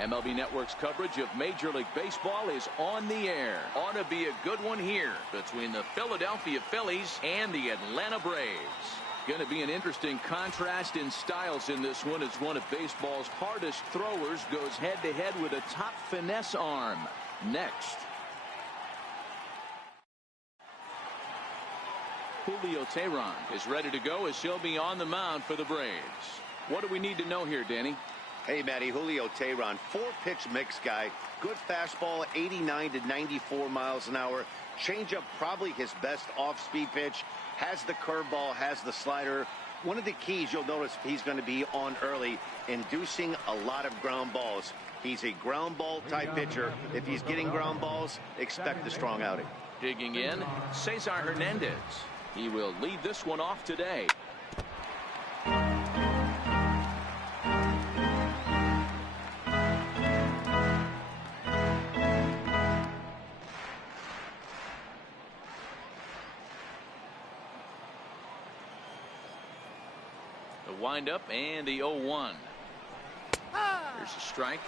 MLB Network's coverage of Major League Baseball is on the air. Ought to be a good one here between the Philadelphia Phillies and the Atlanta Braves. Going to be an interesting contrast in styles in this one as one of baseball's hardest throwers goes head-to-head with a top finesse arm. Next. Julio Teheran is ready to go as he'll be on the mound for the Braves. What do we need to know here, Danny? Hey, Matty, Julio Teheran, 4-pitch mix guy. Good fastball, 89 to 94 miles an hour. Changeup, probably his best off-speed pitch. Has the curveball, has the slider. One of the keys you'll notice he's going to be on early, inducing a lot of ground balls. He's a ground ball type pitcher. If he's getting ground balls, expect a strong outing. Digging in, Cesar Hernandez. He will lead this one off today. The windup and the 0-1. Here's a strike.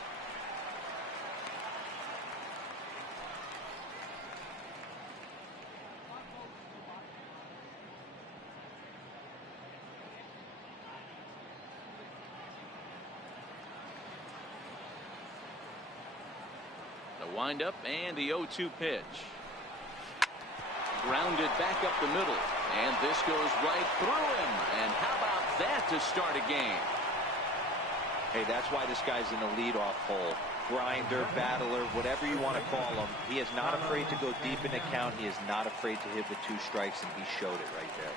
The windup and the 0-2 pitch. Grounded back up the middle, and this goes right through him. And how about that to start a game? Hey, that's why this guy's in the leadoff hole. Grinder, battler, whatever you want to call him. He is not afraid to go deep in the count. He is not afraid to hit with 2 strikes, and he showed it right there.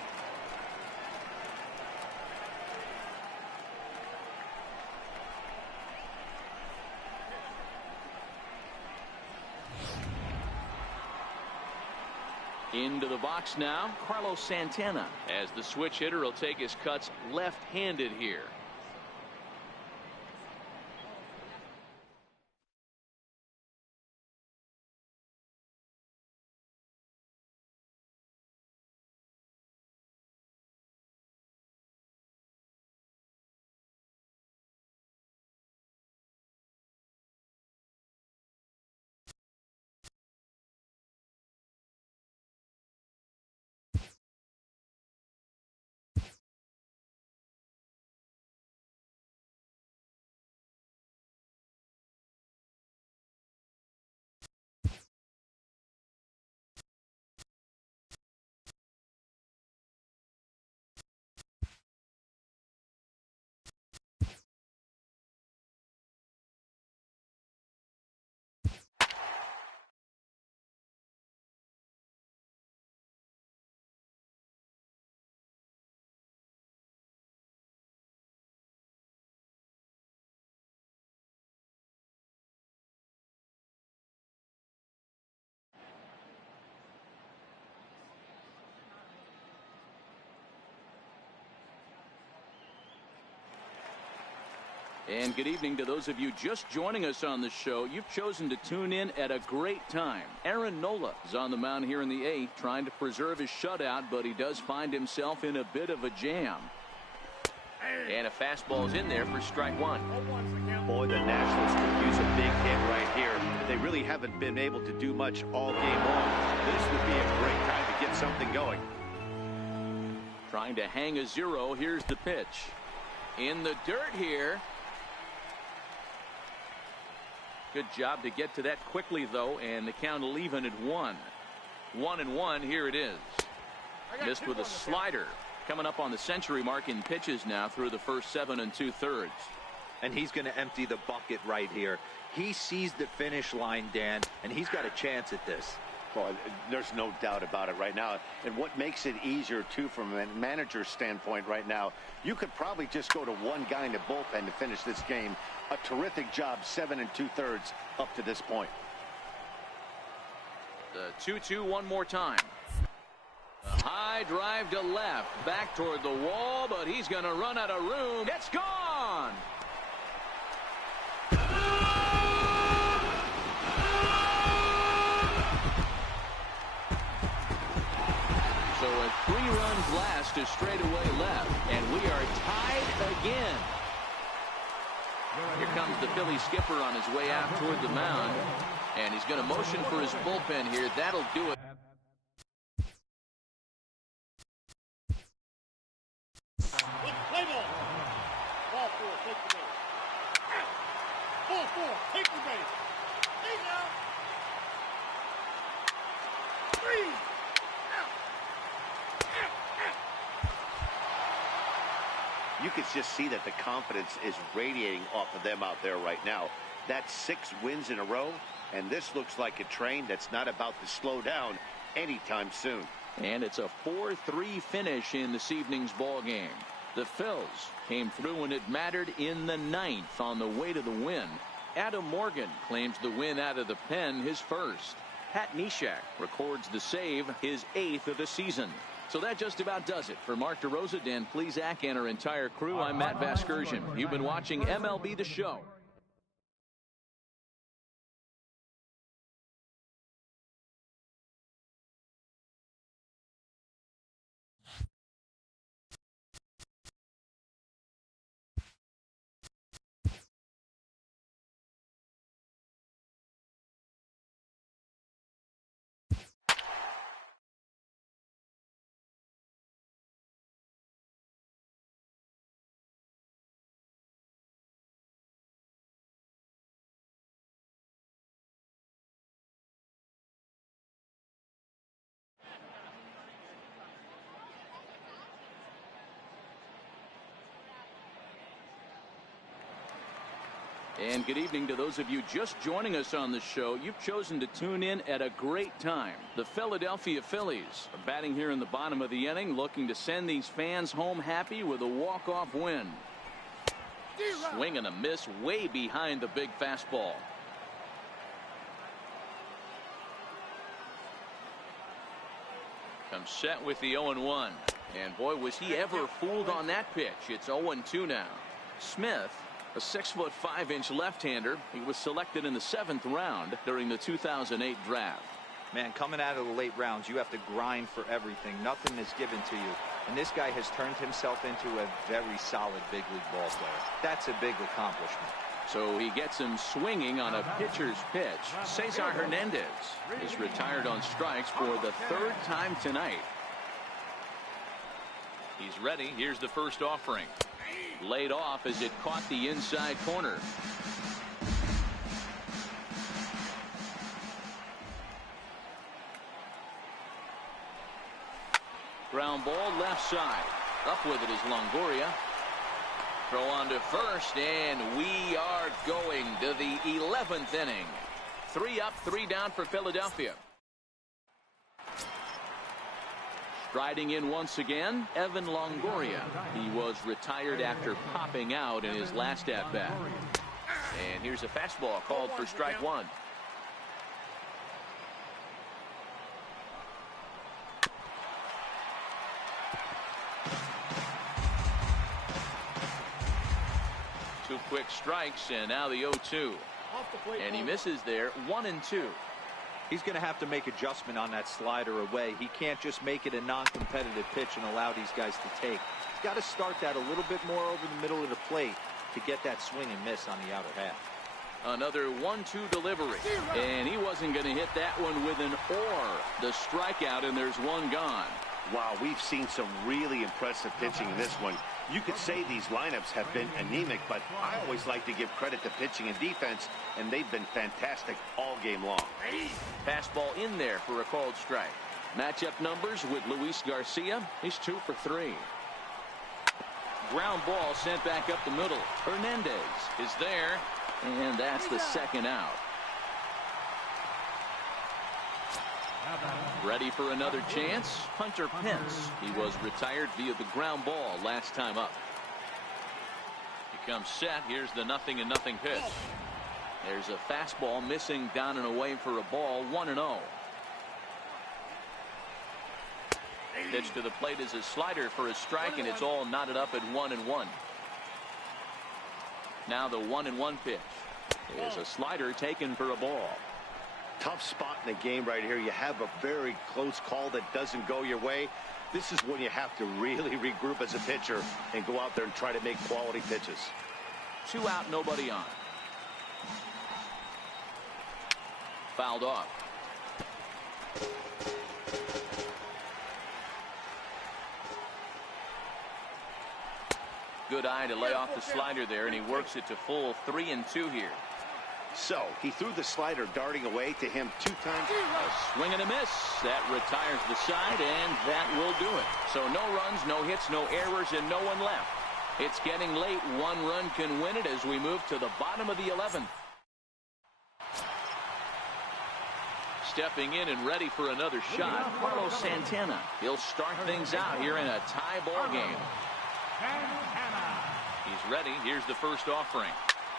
Into the box now, Carlos Santana, as the switch hitter will take his cuts left-handed here. And good evening to those of you just joining us on the show. You've chosen to tune in at a great time. Aaron Nola is on the mound here in the 8th, trying to preserve his shutout, but he does find himself in a bit of a jam. And a fastball's in there for strike one. Boy, the Nationals could use a big hit right here. They really haven't been able to do much all game long. This would be a great time to get something going. Trying to hang a 0. Here's the pitch. In the dirt here. Good job to get to that quickly, though, and the count will even at 1. 1-1. Here it is. Missed with a slider. Coming up on the century mark in pitches now through the first 7 2/3. And he's going to empty the bucket right here. He sees the finish line, Dan, and he's got a chance at this. Well, there's no doubt about it right now. And what makes it easier, too, from a manager's standpoint right now, you could probably just go to one guy in the bullpen to finish this game. A terrific job, 7 2/3 up to this point. The 2-2 one more time. A high drive to left, back toward the wall, but he's going to run out of room. It's gone! So a 3-run blast to straightaway left, and we are tied again. Here comes the Philly skipper on his way out toward the mound, and he's going to motion for his bullpen here. That'll do it. Take the base. You can just see that the confidence is radiating off of them out there right now. That's 6 wins in a row, and this looks like a train that's not about to slow down anytime soon. And it's a 4-3 finish in this evening's ball game. The Phils came through when it mattered in the 9th on the way to the win. Adam Morgan claims the win out of the pen, his first. Pat Neshek records the save, his 8th of the season. So that just about does it. For Mark DeRosa, Dan Plesac, and our entire crew, I'm Matt Vasgersian. You've been watching MLB The Show. And good evening to those of you just joining us on the show. You've chosen to tune in at a great time. The Philadelphia Phillies are batting here in the bottom of the inning, looking to send these fans home happy with a walk-off win. Swing and a miss way behind the big fastball. Comes set with the 0-1. And boy, was he ever fooled on that pitch. It's 0-2 now. Smith, a 6'5" left-hander. He was selected in the 7th round during the 2008 draft. Man, coming out of the late rounds, you have to grind for everything. Nothing is given to you. And this guy has turned himself into a very solid big league ball player. That's a big accomplishment. So he gets him swinging on a pitcher's pitch. Cesar Hernandez is retired on strikes for the 3rd time tonight. He's ready. Here's the first offering. Laid off as it caught the inside corner. Ground ball left side. Up with it is Longoria. Throw on to first, and we are going to the 11th inning. 3 up, 3 down for Philadelphia. Striding in once again, Evan Longoria. He was retired after popping out in his last at-bat. And here's a fastball called for strike one. 2 quick strikes, and now the 0-2. And he misses there, 1-2. He's going to have to make adjustment on that slider away. He can't just make it a non-competitive pitch and allow these guys to take. He's got to start that a little bit more over the middle of the plate to get that swing and miss on the outer half. Another 1-2 delivery. And he wasn't going to hit that one with an or. The strikeout, and there's one gone. Wow, we've seen some really impressive pitching in this one. You could say these lineups have been anemic, but I always like to give credit to pitching and defense, and they've been fantastic all game long. Fastball in there for a called strike. Matchup numbers with Luis Garcia. He's 2 for 3. Ground ball sent back up the middle. Hernandez is there, and that's the second out. Ready for another chance? Hunter Pence. He was retired via the ground ball last time up. He comes set. Here's the 0-0 pitch. There's a fastball missing down and away for a ball. 1-0. Pitch to the plate is a slider for a strike, and it's all knotted up at 1-1. Now the 1-1 pitch is a slider taken for a ball. Tough spot in the game right here. You have a very close call that doesn't go your way. This is when you have to really regroup as a pitcher and go out there and try to make quality pitches. 2 out, nobody on. Fouled off. Good eye to lay off the slider there, and he works it to full 3-2 here. So he threw the slider darting away to him 2 times. A swing and a miss. That retires the side, and that will do it. So no runs, no hits, no errors, and no one left. It's getting late. 1 run can win it as we move to the bottom of the 11th. Stepping in and ready for another shot, Carlos Santana. He'll start things out here in a tie ball game. He's ready. Here's the first offering.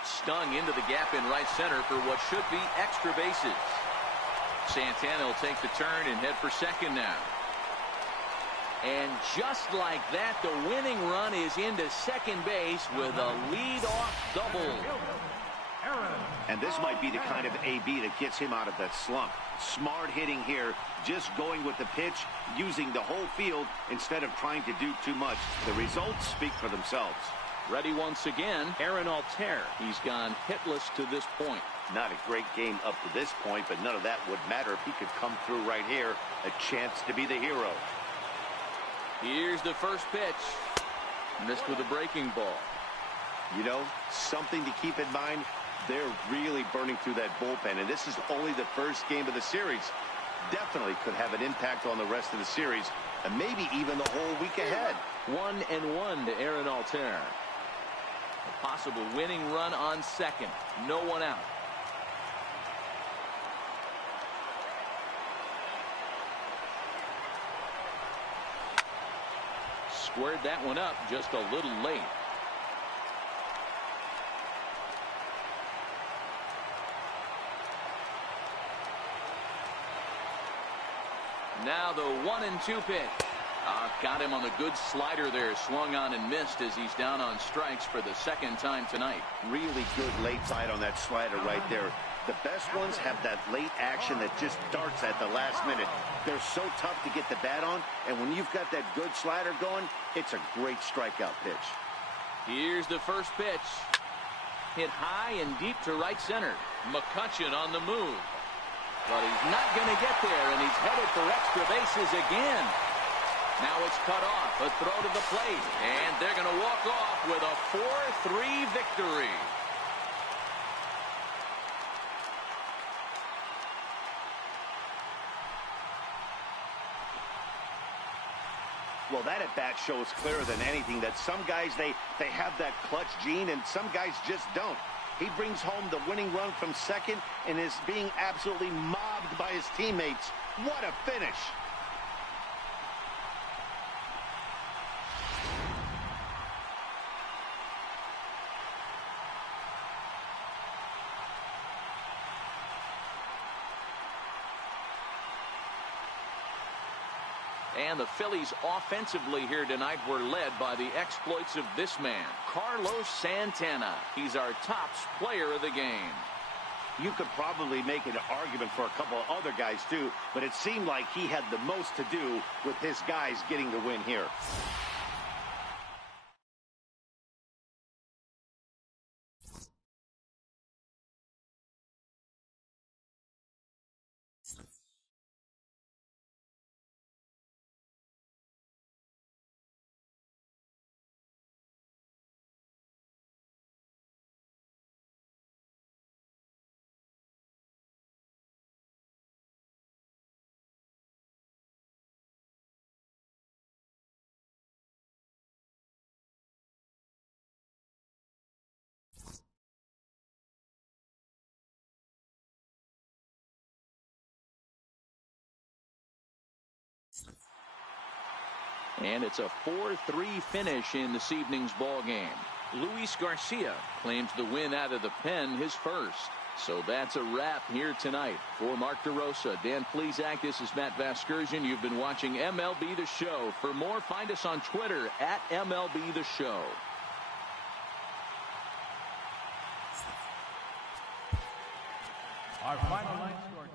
Stung into the gap in right center for what should be extra bases. Santana will take the turn and head for second now. And just like that, the winning run is into second base with a leadoff double. And this might be the kind of AB that gets him out of that slump. Smart hitting here, just going with the pitch, using the whole field instead of trying to do too much. The results speak for themselves. Ready once again, Aaron Altair. He's gone hitless to this point. Not a great game up to this point, but none of that would matter if he could come through right here. A chance to be the hero. Here's the first pitch. Missed with a breaking ball. You know, something to keep in mind, they're really burning through that bullpen, and this is only the first game of the series. Definitely could have an impact on the rest of the series, and maybe even the whole week ahead. 1-1 to Aaron Altair. A possible winning run on second. No one out. Squared that one up just a little late. Now the 1-2 pitch. Got him on the good slider there. Swung on and missed as he's down on strikes for the second time tonight. Really good late bite on that slider right there. The best ones have that late action that just darts at the last minute. They're so tough to get the bat on, and when you've got that good slider going, it's a great strikeout pitch. Here's the first pitch. Hit high and deep to right center. McCutchen on the move. But he's not going to get there, and he's headed for extra bases again. Now it's cut off. A throw to the plate. And they're going to walk off with a 4-3 victory. Well, that at-bat shows clearer than anything that some guys, they have that clutch gene, and some guys just don't. He brings home the winning run from second and is being absolutely mobbed by his teammates. What a finish. And the Phillies offensively here tonight were led by the exploits of this man, Carlos Santana. He's our top player of the game. You could probably make an argument for a couple of other guys too, but it seemed like he had the most to do with his guys getting the win here. And it's a 4-3 finish in this evening's ball game. Luis Garcia claims the win out of the pen, his first. So that's a wrap here tonight. For Mark DeRosa, Dan Plesac, this is Matt Vasgersian. You've been watching MLB The Show. For more, find us on Twitter at MLB The Show. Our final line score.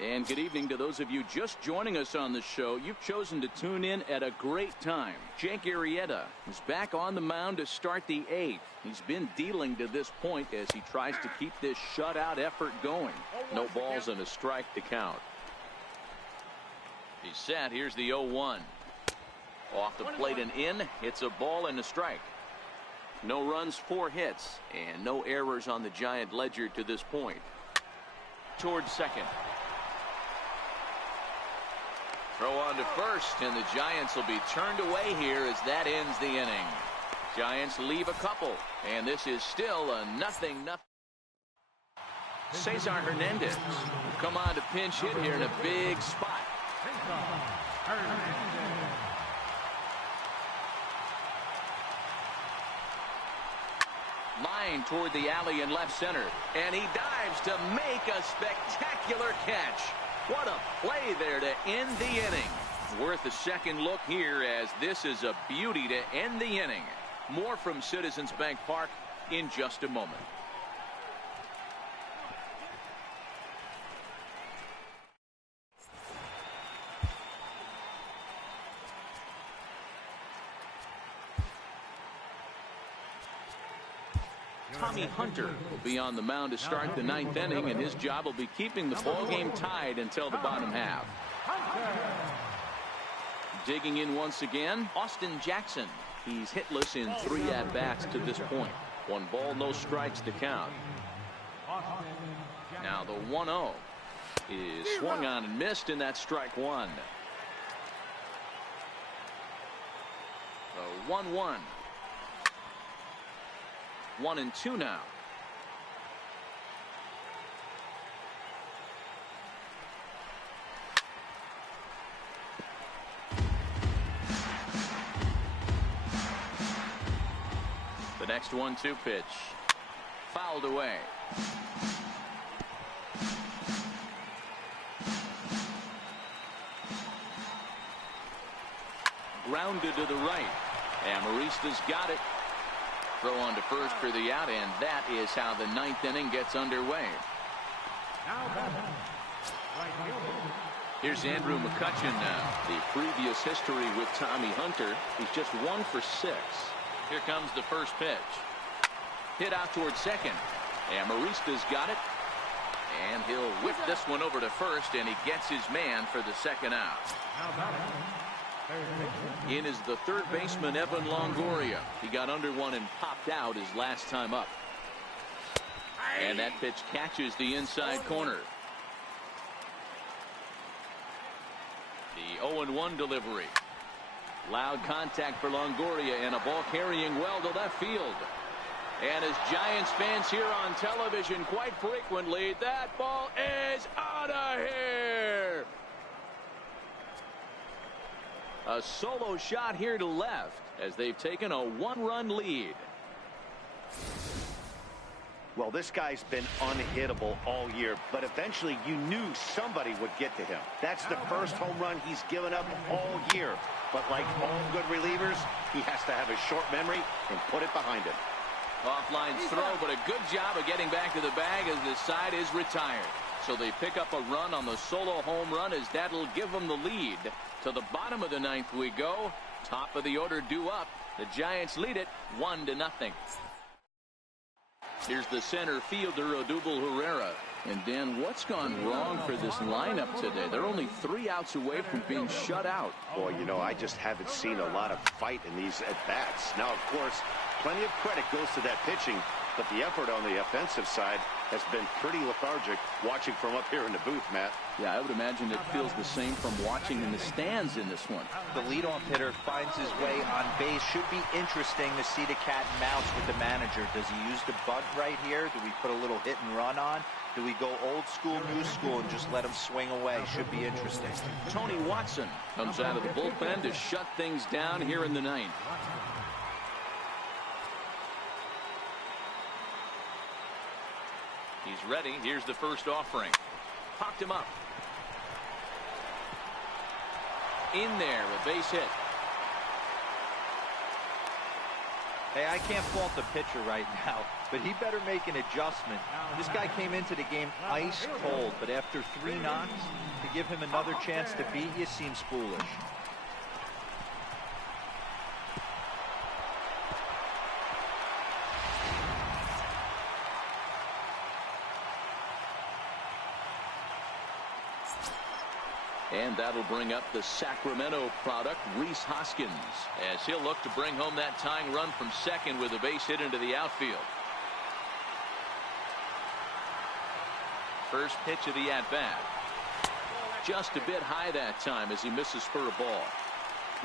And good evening to those of you just joining us on the show. You've chosen to tune in at a great time. Jake Arrieta is back on the mound to start the 8th. He's been dealing to this point as he tries to keep this shutout effort going. No balls and a strike to count. He's set. Here's the 0-1. Off the plate and in. It's a ball and a strike. No runs, 4 hits, and no errors on the Giant ledger to this point. Towards second. Throw on to first, and the Giants will be turned away here as that ends the inning. Giants leave a couple, and this is still a 0-0. Cesar Hernandez will come on to pinch hit here in a big spot. Line toward the alley in left center, and he dives to make a spectacular catch. What a play there to end the inning. Worth a second look here, as this is a beauty to end the inning. More from Citizens Bank Park in just a moment. Tommy Hunter will be on the mound to start the 9th inning, and his job will be keeping the ball game tied until the bottom half. Digging in once again, Austin Jackson. He's hitless in 3 at-bats to this point. 1 ball, no strikes to count. Now the 1-0 is swung on and missed, and that's strike 1. The 1-1. 1-2 now. The next 1-2 pitch. Fouled away. Grounded to the right. And Marista's got it. Throw on to first for the out, and that is how the 9th inning gets underway. Here's Andrew McCutchen now. The previous history with Tommy Hunter, he's just 1 for 6. Here comes the first pitch. Hit out towards second. And Marista's got it. And he'll whip this one over to first, and he gets his man for the second out. In is the third baseman, Evan Longoria. He got under one and popped out his last time up. And that pitch catches the inside corner. The 0-1 delivery. Loud contact for Longoria, and a ball carrying well to left field. And as Giants fans hear on television quite frequently, that ball is out of here. A solo shot here to left as they've taken a one-run lead. Well, this guy's been unhittable all year, but eventually you knew somebody would get to him. That's the first home run he's given up all year. But like all good relievers, he has to have a short memory and put it behind him. Offline throw, but a good job of getting back to the bag as the side is retired. So they pick up a run on the solo home run as that'll give them the lead. To the bottom of the ninth we go. Top of the order due up. The Giants lead it 1-0. Here's the center fielder, Odubel Herrera. And Dan, what's gone wrong for this lineup today? They're only 3 outs away from being shut out. Boy, you know, I just haven't seen a lot of fight in these at-bats. Now, of course, plenty of credit goes to that pitching, but the effort on the offensive side has been pretty lethargic watching from up here in the booth, Matt. Yeah, I would imagine it feels the same from watching in the stands in this one. The leadoff hitter finds his way on base. Should be interesting to see the cat and mouse with the manager. Does he use the bunt right here? Do we put a little hit and run on? Do we go old school, new school, and just let him swing away? Should be interesting. Tony Watson comes out of the bullpen to shut things down here in the ninth. He's ready. Here's the first offering. Popped him up. In there, a base hit. Hey, I can't fault the pitcher right now, but he better make an adjustment. This guy came into the game ice cold, but after 3 knocks, to give him another chance to beat you seems foolish. And that'll bring up the Sacramento product, Rhys Hoskins, as he'll look to bring home that tying run from second with a base hit into the outfield. First pitch of the at-bat. Just a bit high that time as he misses for a ball.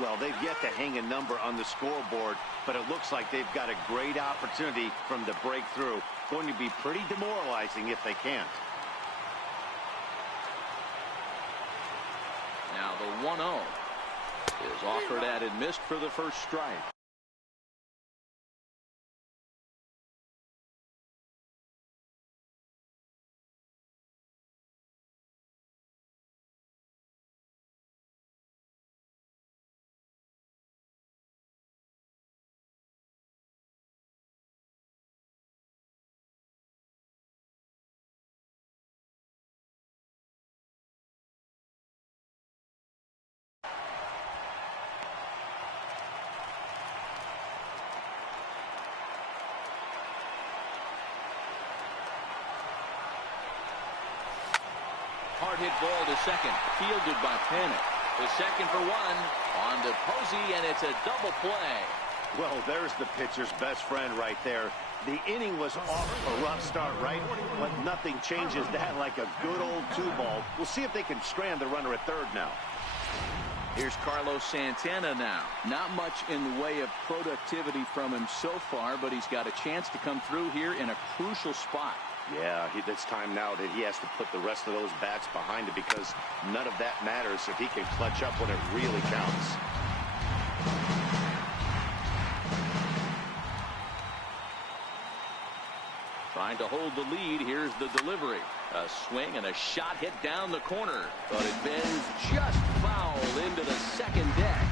Well, they've yet to hang a number on the scoreboard, but it looks like they've got a great opportunity from the breakthrough. Going to be pretty demoralizing if they can't. Now the 1-0 is offered at and missed for the first strike. Hard hit ball to second, fielded by Panic. The second for one, on to Posey, and it's a double play. Well, there's the pitcher's best friend right there. The inning was off a rough start, right? But nothing changes that like a good old 2-ball. We'll see if they can strand the runner at third now. Here's Carlos Santana now. Not much in the way of productivity from him so far, but he's got a chance to come through here in a crucial spot. Yeah, it's time now that he has to put the rest of those bats behind it, because none of that matters if he can clutch up when it really counts. Trying to hold the lead. Here's the delivery. A swing and a shot hit down the corner, but it bends just foul into the second deck.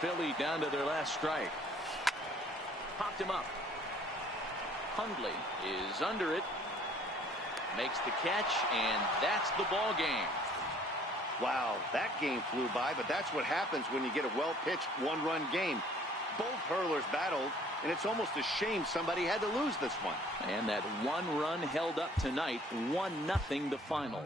Philly down to their last strike. Popped him up. Hundley is under it. Makes the catch, and that's the ball game. Wow, that game flew by, but that's what happens when you get a well-pitched one-run game. Both hurlers battled, and it's almost a shame somebody had to lose this one. And that one run held up tonight, 1-0 the final.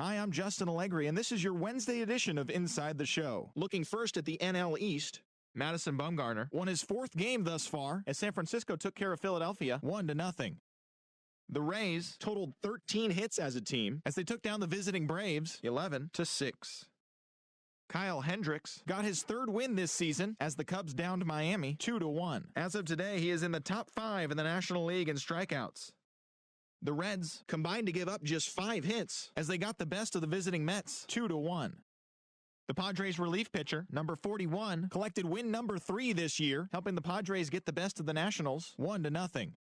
Hi, I'm Justin Allegri, and this is your Wednesday edition of Inside the Show. Looking first at the NL East, Madison Bumgarner won his 4th game thus far as San Francisco took care of Philadelphia 1-0. The Rays totaled 13 hits as a team as they took down the visiting Braves 11-6. Kyle Hendricks got his 3rd win this season as the Cubs downed Miami 2-1. As of today, he is in the top 5 in the National League in strikeouts. The Reds combined to give up just 5 hits as they got the best of the visiting Mets 2-1. The Padres relief pitcher, number 41, collected win number 3 this year, helping the Padres get the best of the Nationals 1-0.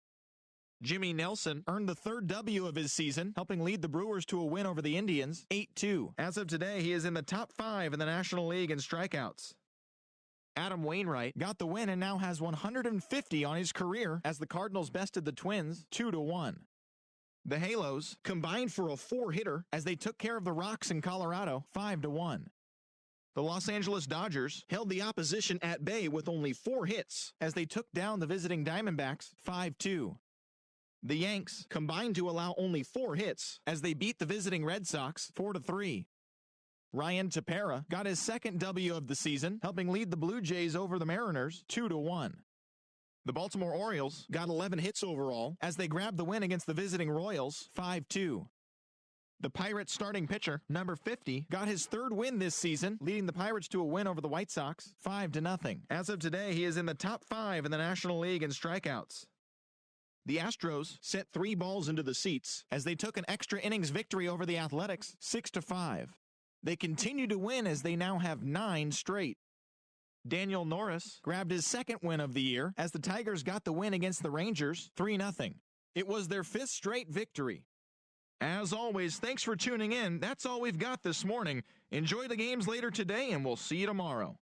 Jimmy Nelson earned the 3rd W of his season, helping lead the Brewers to a win over the Indians 8-2. As of today, he is in the top 5 in the National League in strikeouts. Adam Wainwright got the win and now has 150 on his career as the Cardinals bested the Twins 2-1. The Halos combined for a 4-hitter as they took care of the Rocks in Colorado 5-1. The Los Angeles Dodgers held the opposition at bay with only 4 hits as they took down the visiting Diamondbacks 5-2. The Yanks combined to allow only 4 hits as they beat the visiting Red Sox 4-3. Ryan Tepera got his 2nd W of the season, helping lead the Blue Jays over the Mariners 2-1. The Baltimore Orioles got 11 hits overall as they grabbed the win against the visiting Royals 5-2. The Pirates starting pitcher, number 50, got his 3rd win this season, leading the Pirates to a win over the White Sox 5-0. As of today, he is in the top 5 in the National League in strikeouts. The Astros sent 3 balls into the seats as they took an extra innings victory over the Athletics 6-5. They continue to win as they now have 9 straight. Daniel Norris grabbed his 2nd win of the year as the Tigers got the win against the Rangers 3-0. It was their 5th straight victory. As always, thanks for tuning in. That's all we've got this morning. Enjoy the games later today, and we'll see you tomorrow.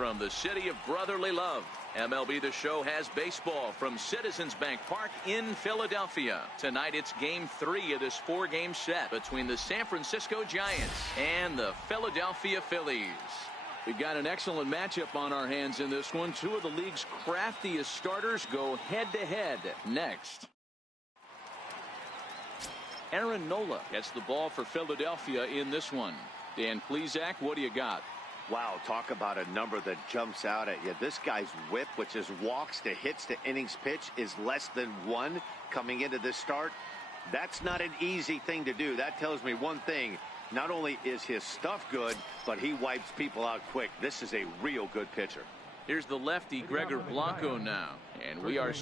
from the city of brotherly love. MLB The Show has baseball from Citizens Bank Park in Philadelphia. Tonight it's Game 3 of this 4-game set between the San Francisco Giants and the Philadelphia Phillies. We've got an excellent matchup on our hands in this one. Two of the league's craftiest starters go head-to-head next. Aaron Nola gets the ball for Philadelphia in this one. Dan Plesac, what do you got? Wow, talk about a number that jumps out at you. This guy's whip, which is walks to hits to innings pitch, is less than 1 coming into this start. That's not an easy thing to do. That tells me one thing. Not only is his stuff good, but he wipes people out quick. This is a real good pitcher. Here's the lefty, Gregor Blanco, now. And we are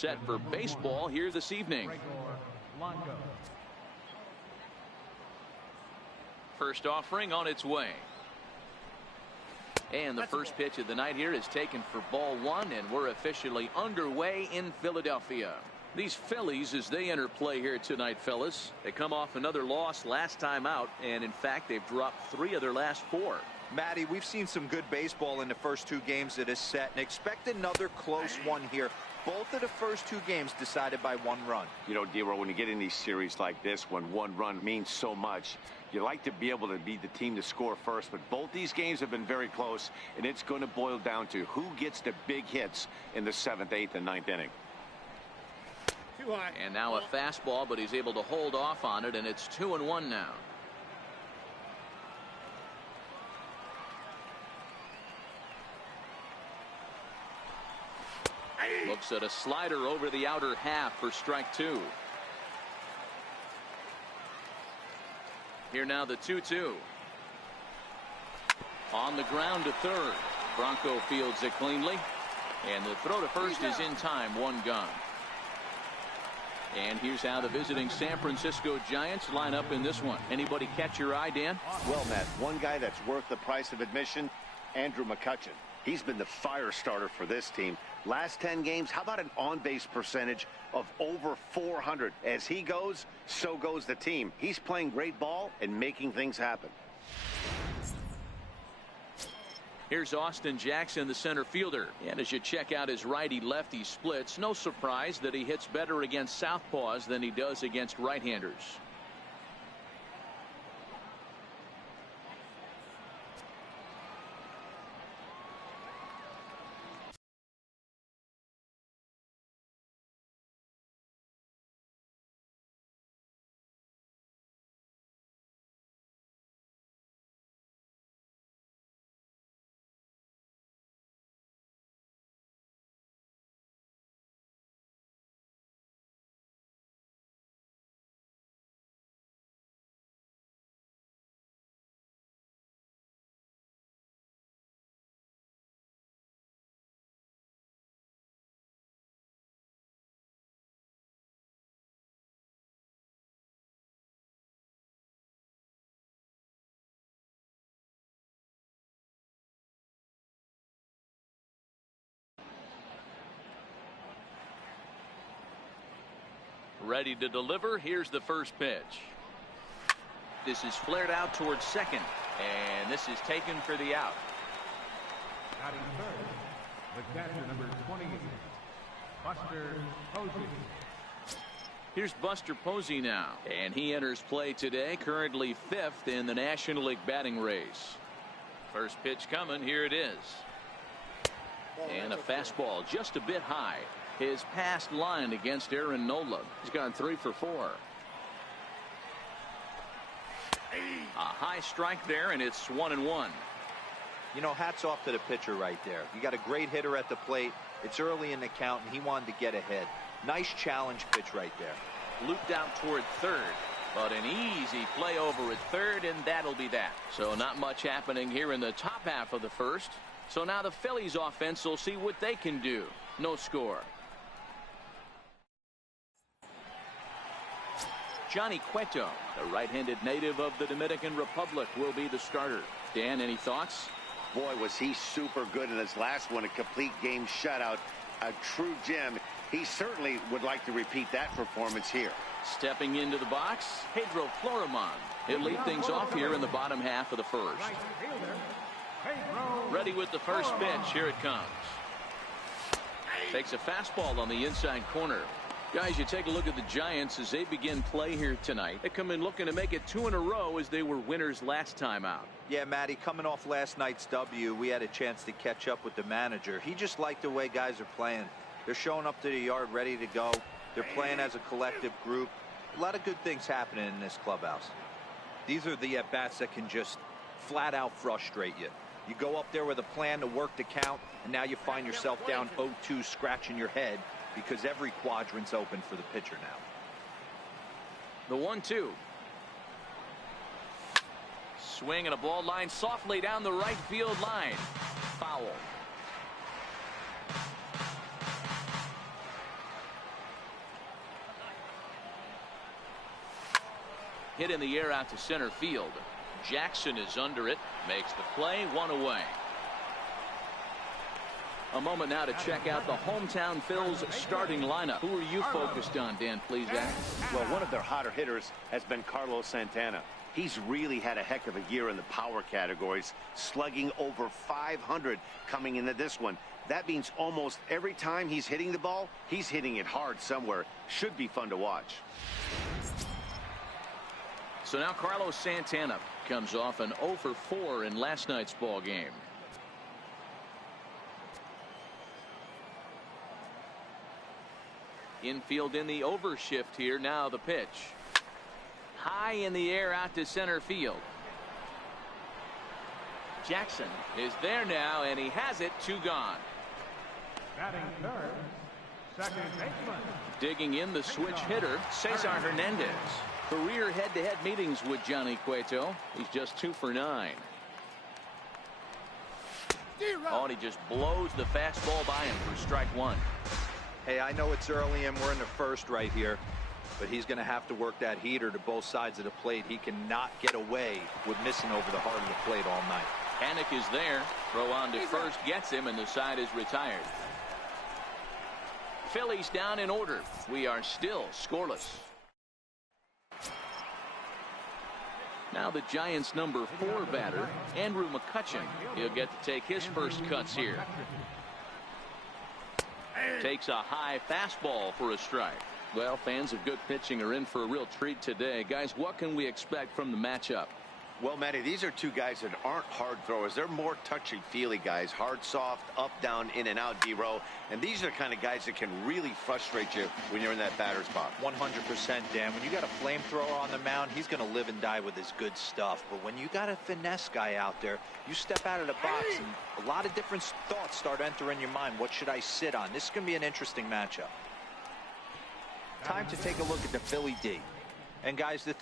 Set for baseball here this evening. First offering on its way. And the first pitch of the night here is taken for ball one, and we're officially underway in Philadelphia. These Phillies, as they enter play here tonight, fellas, they come off another loss last time out, and in fact they've dropped 3 of their last 4. Matty, we've seen some good baseball in the first 2 games of this set, and expect another close one here. Both of the first 2 games decided by 1 run. You know, D-Roll, when you get in these series like this, when 1 run means so much, you like to be able to be the team to score first, but both these games have been very close, and it's going to boil down to who gets the big hits in the 7th, 8th, and 9th inning. And now a fastball, but he's able to hold off on it, and it's 2-1 now. Looks at a slider over the outer half for strike 2. Here now the 2-2. On the ground to third. Bronco fields it cleanly. And the throw to first is in time. 1 gone. And here's how the visiting San Francisco Giants line up in this one. Anybody catch your eye, Dan? Well, Matt, one guy that's worth the price of admission, Andrew McCutchen. He's been the fire starter for this team. Last 10 games, how about an on-base percentage of over 400? As he goes, so goes the team. He's playing great ball and making things happen. Here's Austin Jackson, the center fielder. And as you check out his righty-lefty splits, no surprise that he hits better against southpaws than he does against right-handers. Ready to deliver. Here's the first pitch. This is flared out towards second, and this is taken for the out. Batting third, the catcher number 28, Buster Posey. Here's Buster Posey now, and he enters play today, currently 5th in the National League batting race. First pitch coming. Here it is. And a fastball just a bit high. His past line against Aaron Nola. He's gone 3 for 4. A high strike there, and it's 1-1. You know, hats off to the pitcher right there. You got a great hitter at the plate. It's early in the count, and he wanted to get ahead. Nice challenge pitch right there. Looped out toward third, but an easy play over at third, and that'll be that. So not much happening here in the top half of the first. So now the Phillies offense will see what they can do. No score. Johnny Cueto, the right-handed native of the Dominican Republic, will be the starter. Dan, any thoughts? Boy, was he super good in his last one, a complete game shutout, a true gem. He certainly would like to repeat that performance here. Stepping into the box, Pedro Florimon. He'll lead things off here in the bottom half of the first. Ready with the first pitch. Here it comes. Takes a fastball on the inside corner. Guys, you take a look at the Giants as they begin play here tonight. They come in looking to make it 2 in a row as they were winners last time out. Yeah, Matty, coming off last night's W, we had a chance to catch up with the manager. He just liked the way guys are playing. They're showing up to the yard ready to go. They're playing as a collective group. A lot of good things happening in this clubhouse. These are the at-bats that can just flat out frustrate you. You go up there with a plan to work the count, and now you find yourself down 0-2 scratching your head because every quadrant's open for the pitcher now. The 1-2. Swing and a ball line softly down the right field line. Foul. hit in the air out to center field. Jackson is under it, makes the play, 1 away. A moment now to check out the hometown Phil's starting lineup. Who are you focused on, Dan Plesac? Well, one of their hotter hitters has been Carlos Santana. He's really had a heck of a year in the power categories, slugging over 500 coming into this one. That means almost every time he's hitting the ball, he's hitting it hard somewhere. Should be fun to watch. So now Carlos Santana comes off an 0 for 4 in last night's ball game. Infield in the overshift here. Now the pitch. High in the air out to center field. Jackson is there now, and he has it. 2 gone. Batting third, second baseman. Digging in the switch hitter, Cesar Hernandez. Career head-to-head meetings with Johnny Cueto. He's just 2 for 9. Oh, and he just blows the fastball by him for strike 1. Hey, I know it's early and we're in the first right here, but he's going to have to work that heater to both sides of the plate. He cannot get away with missing over the heart of the plate all night. Panic is there. Throw on to first gets him, and the side is retired. Phillies down in order. We are still scoreless. Now the Giants' number 4 batter, Andrew McCutchen. He'll get to take his first cuts here. Takes a high fastball for a strike. Well, fans of good pitching are in for a real treat today. Guys, what can we expect from the matchup? Well, Matty, these are two guys that aren't hard throwers. They're more touchy-feely guys. Hard, soft, up, down, in and out, D-row. And these are the kind of guys that can really frustrate you when you're in that batter's box. 100%, Dan. When you got a flamethrower on the mound, he's going to live and die with his good stuff. But when you got a finesse guy out there, you step out of the box and a lot of different thoughts start entering your mind. What should I sit on? This is going to be an interesting matchup. Time to take a look at the Philly D. And guys, the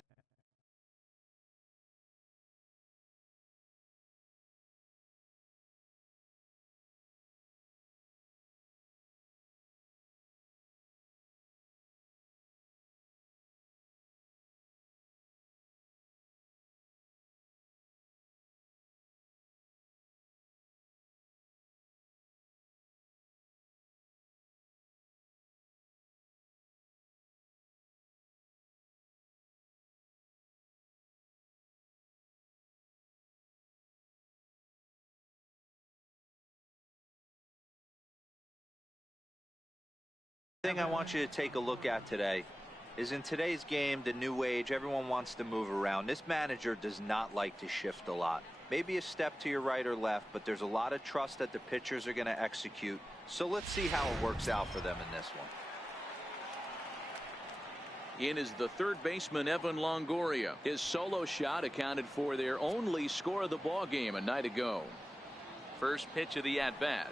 thing I want you to take a look at today is in today's game, the new age, everyone wants to move around. This manager does not like to shift a lot. Maybe a step to your right or left, but there's a lot of trust that the pitchers are going to execute. So let's see how it works out for them in this one. In is the third baseman, Evan Longoria. His solo shot accounted for their only score of the ball game a night ago. First pitch of the at-bat.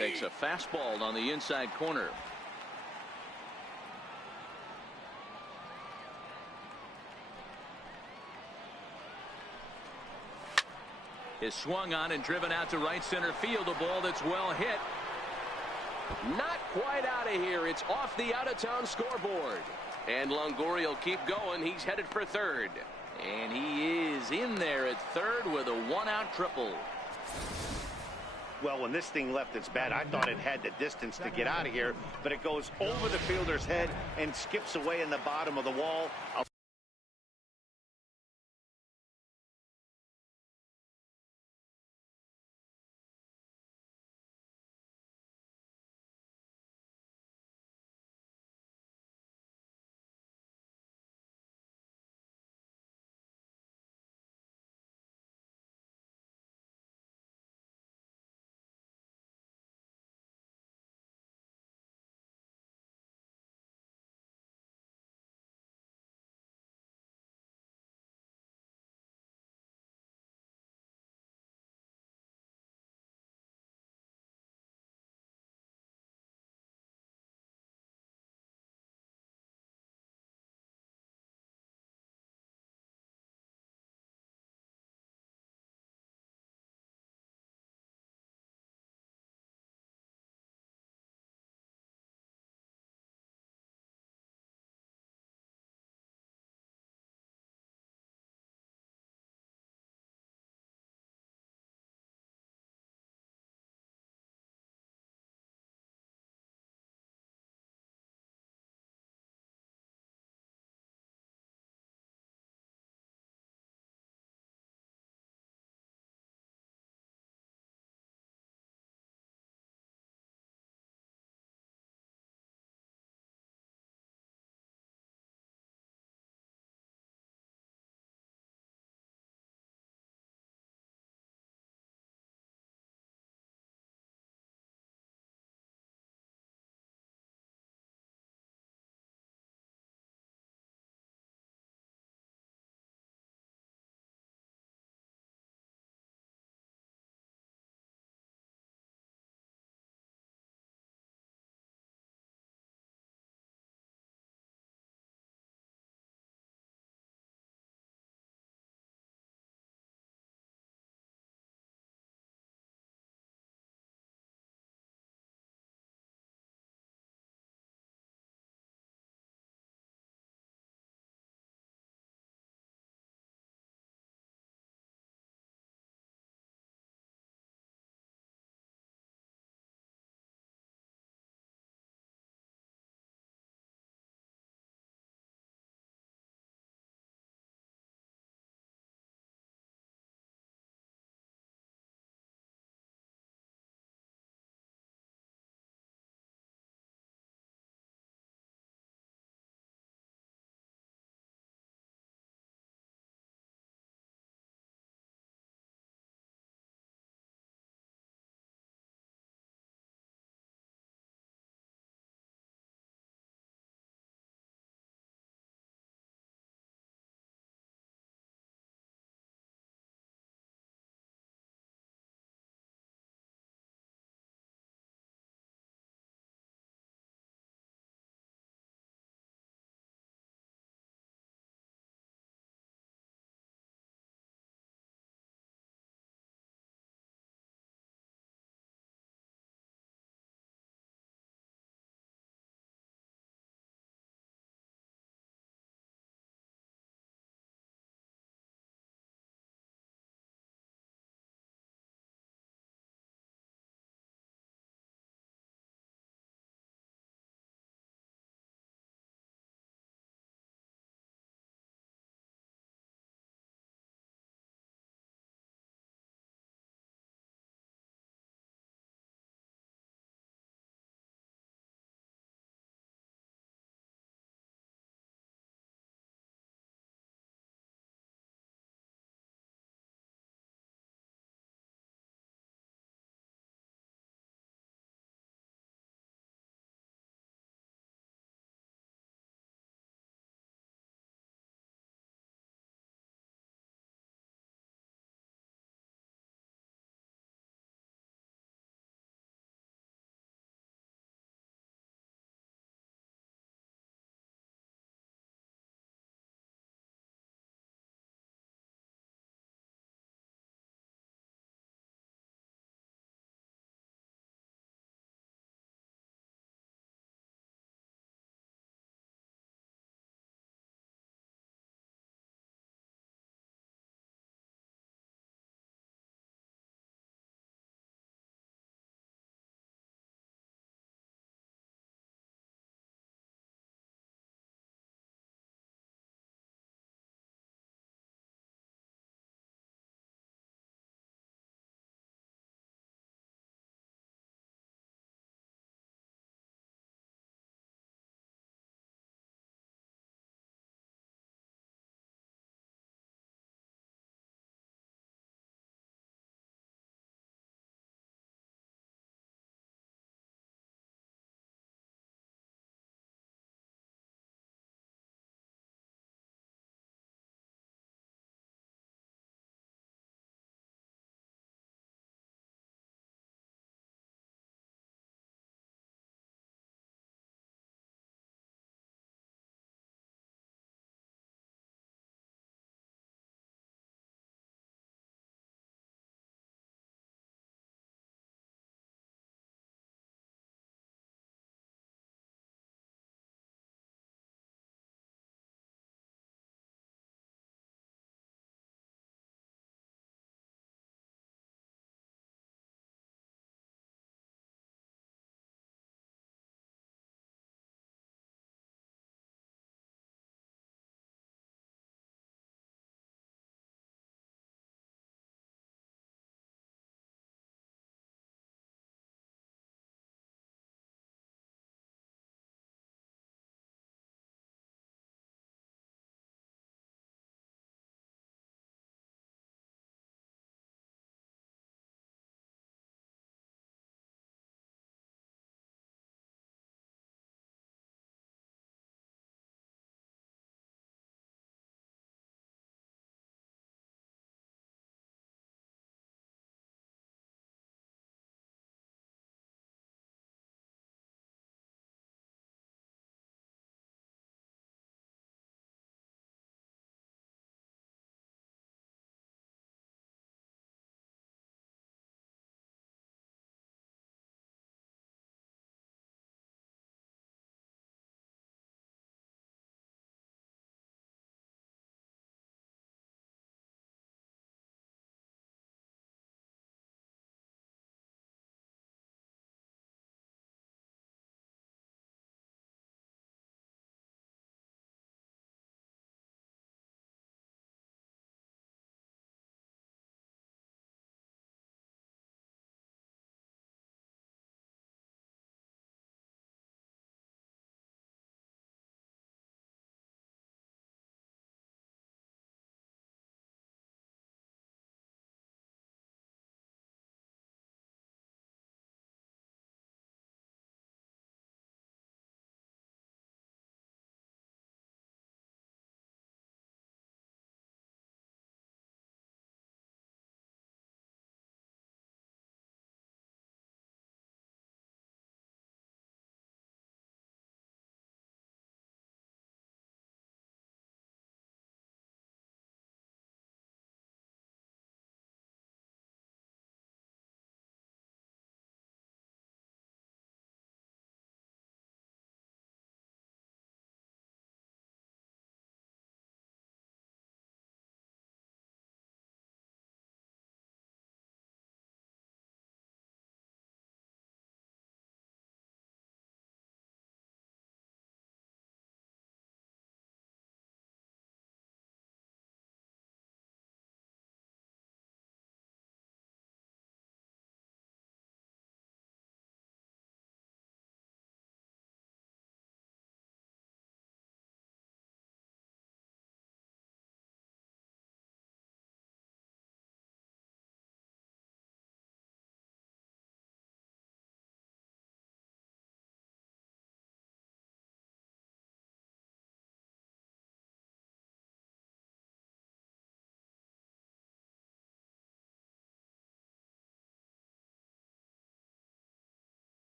Takes a fastball on the inside corner. Is swung on and driven out to right center field. A ball that's well hit. Not quite out of here. It's off the out-of-town scoreboard. And Longoria will keep going. He's headed for third. And he is in there at third with a one-out triple. Well, when this thing left its bat, I thought it had the distance to get out of here, but it goes over the fielder's head and skips away in the bottom of the wall.